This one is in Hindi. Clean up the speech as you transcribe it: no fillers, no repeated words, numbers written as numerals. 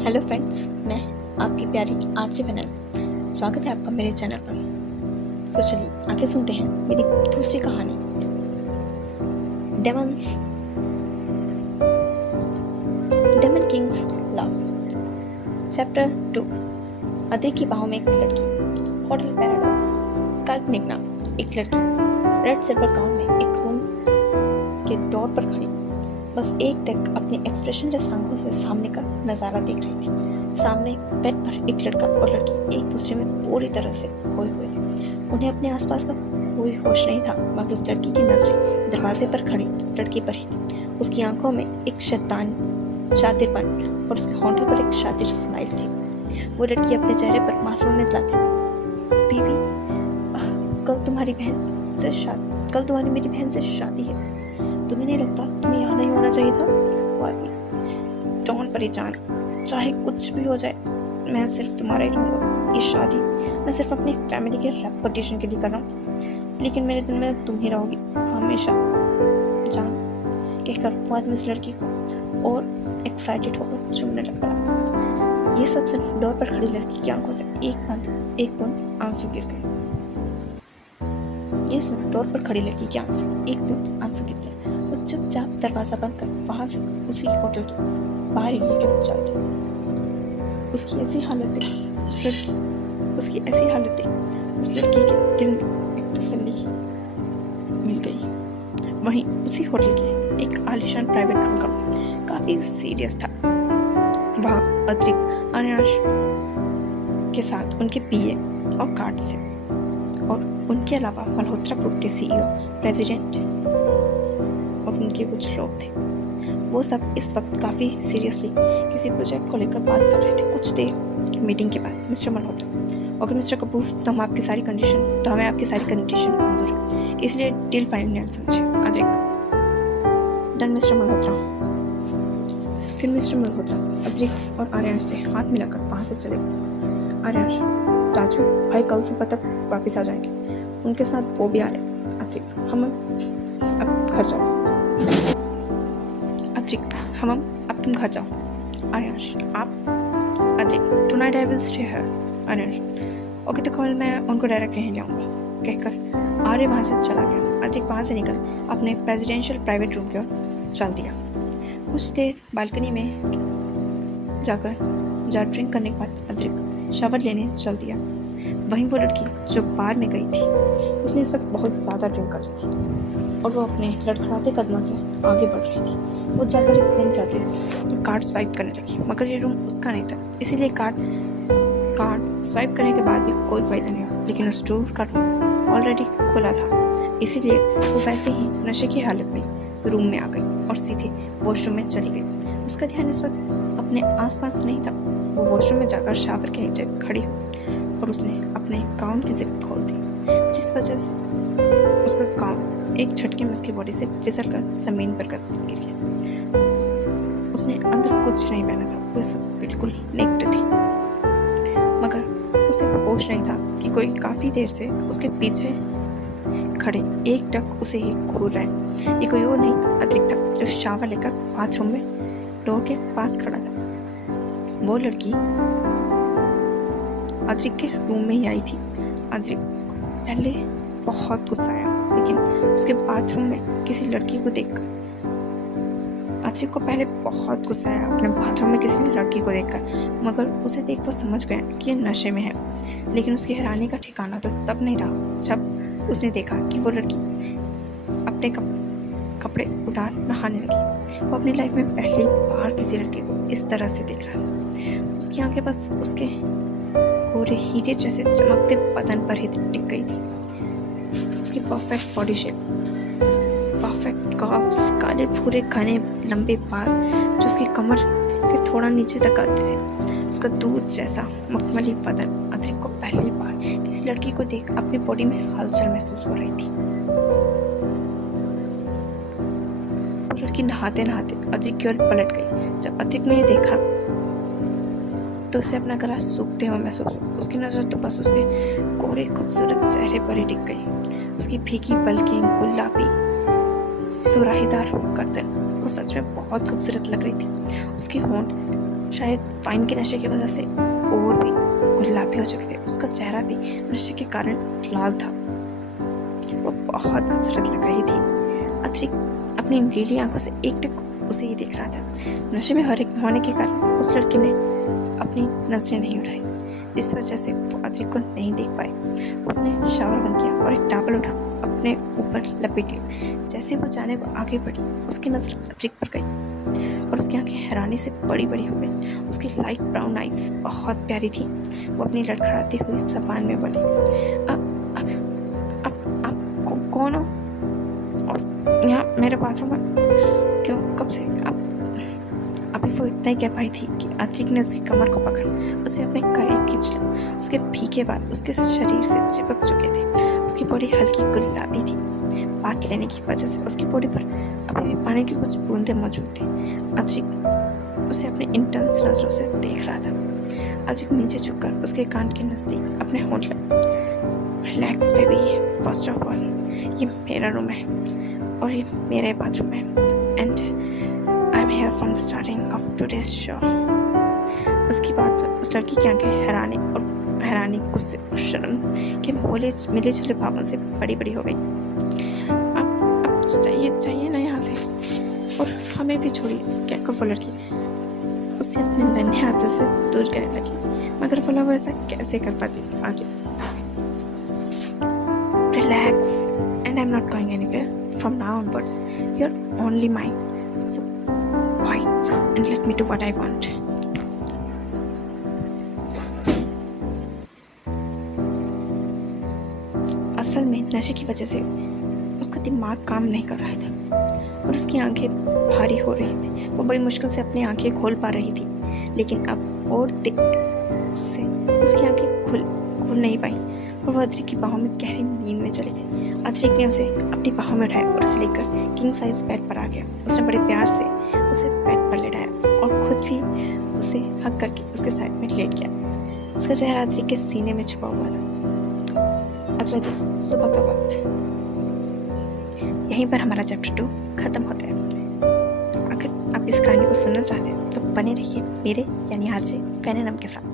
हेलो फ्रेंड्स, मैं आपकी प्यारी आरजे फनल। स्वागत है आपका मेरे चैनल पर। तो चलिए आगे सुनते हैं मेरी दूसरी कहानी, demons demon king's love. Chapter 2। Adrik की बाहों में एक लड़की। Hotel paradise. काल्पनिक नाम। एक लड़की रेड सिल्वर गाउन में एक रूम के डोर पर खड़ी, बस एक टक अपने एक्सप्रेशनलेस आंखों से सामने का नज़ारा देख रही थी। सामने बेड पर एक लड़का और लड़की एक दूसरे में पूरी तरह से खोए हुए थे। उन्हें अपने आसपास का कोई होश नहीं था, मगर उस लड़की की नजरें दरवाजे पर खड़ी लड़की पर ही थी। उसकी आंखों में एक शातिरपन और उसके होंठों पर एक शातिर स्माइल थी। वो लड़की अपने चेहरे पर मासूमियत लाती, बीबी, कल तुम्हारी मेरी बहन से शादी है। तुम्हें नहीं लगता तुम्हें यहाँ नहीं होना चाहिए था? वो आदमी, डोंट वरी जान, चाहे कुछ भी हो जाए मैं सिर्फ तुम्हारा ही रहूँगा। ये शादी मैं सिर्फ अपनी फैमिली के रेपुटेशन के लिए कर रहा हूँ, लेकिन मेरे दिल में तुम ही रहोगी हमेशा, जान। कहकर वो आदमी उस लड़की को और एक्साइटेड होकर चूमने लग पड़ा। ये सब सुन डोर पर खड़ी लड़की की आंखों से एक बूंद आंसू गिर गए। ये सुन डोर पर खड़ी लड़की की आंख से एक बूंद आंसू गिर गए। वो चुपचाप दरवाजा बंद कर वहां से उसी होटल के बाहर एरिया की ओर चलती। उसकी ऐसी हालत देख उस लड़की के दिल में एक तसल्ली मिल गई। वहीं उसी होटल के एक आलीशान प्राइवेट रूम का काफी सीरियस था। वहाँ अदृक अनायास के साथ उनके पीए और गार्ड्स थे, और उनके अलावा मल्होत्रा ग्रुप के सीईओ, प्रेसिडेंट और उनके कुछ लोग थे। वो सब इस वक्त काफ़ी सीरियसली किसी प्रोजेक्ट को लेकर बात कर रहे थे। कुछ देर की मीटिंग के बाद mister Malhotra, okay mister Kapoor, तो हमें आपकी सारी कंडीशन मंजूर है, इसलिए डील फाइनल समझिए। अदृक, डन मिस्टर मल्होत्रा। फिर मिस्टर मल्होत्रा अदृक और आर्यांश से हाथ मिलाकर वहाँ से चले गए। आर्यांश, चाचू भाई कल सुबह तक वापस आ जाएंगे, उनके साथ वो भी आ रहे। अदृक, हम अब घर जाओ। अदृक, अब तुम घर जाओ। आर्यांश, आप? Adrik, tonight I will stay here. Aryansh, okay, तो कल मैं उनको डायरेक्ट यहीं ले आऊँगा। कहकर आर्य वहाँ से चला गया। अदृक वहाँ से निकल अपने प्रेसिडेंशियल प्राइवेट रूम की ओर चल दिया। कुछ देर बालकनी में जा ड्रिंक करने के बाद अदृक शावर लेने चल दिया। वहीं वो लड़की जो बार में गई थी, उसने इस वक्त बहुत ज़्यादा ड्रिंक कर ली थी और वो अपने लड़खड़ाते कदमों से आगे बढ़ रही थी। वो जाकर एक बैंक लगे और कार्ड स्वाइप करने लगी, मगर ये रूम उसका नहीं था, इसीलिए कार्ड स्वाइप करने के बाद भी कोई फ़ायदा नहीं हुआ। लेकिन उस स्टोर का रूम ऑलरेडी खुला था, इसीलिए वो वैसे ही नशे की हालत में रूम में आ गई और सीधे वॉशरूम में चली गई। उसका ध्यान इस वक्त अपने आसपास नहीं था। वो वॉशरूम में जाकर शावर के नीचे खड़ी हुई और उसने अपने गाउन की जिप खोल दी, जिस वजह से उसका गाउन एक झटके में उसकी बॉडी से फिसल कर जमीन पर गिर गया। उसने अंदर कुछ नहीं पहना था, वो इस वक्त बिल्कुल नेक्ड थी, मगर उसे होश नहीं था कि कोई काफ़ी देर से उसके पीछे खड़े एक टक उसे ही घूर रहे हैं। ये कोई और नहीं अदृक था, जो शावर लेकर बाथरूम में डोर के पास खड़ा था। वो लड़की अदृक के रूम में ही आई थी। अदृक को पहले बहुत गुस्सा आया, लेकिन उसके बाथरूम में किसी लड़की को देखकर अपने बाथरूम में किसी लड़की को देखकर, मगर उसे देख वो समझ गया कि ये नशे में है। लेकिन उसकी हैरानी का ठिकाना तो तब नहीं रहा जब उसने देखा कि वो लड़की अपने कपड़े उतार नहाने लगी। वो अपनी लाइफ में पहली बार किसी लड़की को इस तरह से देख रहा था। उसकी आंखें बस उसके गोरे हीरे जैसे चमकते बदन पर ही टिक गई थी। उसकी perfect body shape, perfect curves, काले भूरे घने लंबे बाल जो उसकी कमर के थोड़ा नीचे तक आते थे, उसका दूध जैसा मखमली बदन। अदृक को पहली बार किसी लड़की को देख अपनी बॉडी में हलचल महसूस हो रही थी। वो लड़की नहाते नहाते अदृक की ओर पलट गई। जब अदृक ने देखा तो उसे अपना गला सूखते हुए महसूस हुआ। उसकी नज़र तो बस उसके गोरे खूबसूरत चेहरे पर ही टिक गई। उसकी फीकी बल्कि गुलाबी सुराहीदार गर्दन वो सच में बहुत खूबसूरत लग रही थी। उसके होंठ शायद वाइन के नशे की वजह से और भी गुलाबी हो चुके थे। उसका चेहरा भी नशे के कारण लाल था। वो बहुत खूबसूरत लग रही थी। अतरिक अपनी नीली आंखों से एकटक उसे ही देख रहा था। नशे में होने के कारण उस लड़की ने अपनी नजरें नहीं उठाई, जिस वजह से वो अतरिक को नहीं देख पाई। उसने शावर बंद किया और एक टॉवल उठा अपने ऊपर लपेट लिया। जैसे वो जाने को आगे बढ़ी, उसकी नजर अतरिक पर गई और उसकी आंखें हैरानी से बड़ी बड़ी हो गई। उसकी लाइट ब्राउन आइज बहुत प्यारी थी। वो अपनी लड़खड़ाती हुई जबान में बोली, आप कौन हो और यहाँ मेरे बाथरूम में क्यों? कब से? अभी वो इतना ही कह पाई थी कि अतरिक ने उसकी कमर को पकड़ उसे अपने करीब खींच लिया। उसके भीगे बाल उसके शरीर से चिपक चुके थे। उसकी बॉडी हल्की गुलाबी थी। बात लेने की वजह से उसकी बॉडी पर अभी भी पानी की कुछ बूंदें मौजूद थी। अतरिक उसे अपने इंटेंस नजरों से देख रहा था। अतरिक नीचे झुककर उसके कान के नजदीक अपने होंठ लगा। Relax baby, first of all ये मेरा रूम है और ये मेरा बाथरूम है and I am here from the starting of today's show. उसकी बात सुन उस लड़की की आंखें हैरानी, गुस्से और शर्म के मिले जुले भावों से बड़ी बड़ी हो गई। अब चाहिए ना यहाँ से, और हमें भी छोड़िए। क्या कर वो लड़की उसे अपने नन्हे हाथों से दूर करने लगी, मगर भला वो ऐसा कैसे कर पाती? आगे relax and I am not going anywhere from now onwards. You are only mine, so quiet and let me do what I want. असल में नशे की वजह से उसका दिमाग काम नहीं कर रहा था और उसकी आंखें भारी हो रही थी। वो बड़ी मुश्किल से अपनी आंखें खोल पा रही थी, लेकिन अब और उससे उसकी आंखें खुल नहीं पाई और वो अतरिक की बाहों में गहरी नींद में चली गई। अतरिक ने उसे अपनी बाहों में उठाया और उसे लेकर किंग साइज बेड पर आ गया। उसने बड़े प्यार से उसे बेड पर लेटाया और खुद भी उसे हक करके उसके साइड में लेट गया। उसका चेहरा अतरिक के सीने में छुपा हुआ था। अगले दिन सुबह का वक्त। यहीं पर हमारा चैप्टर 2 खत्म होता है। अगर आप इस कहानी को सुनना चाहते हैं तो बने रहिए मेरे यानी आरजे फैन के साथ।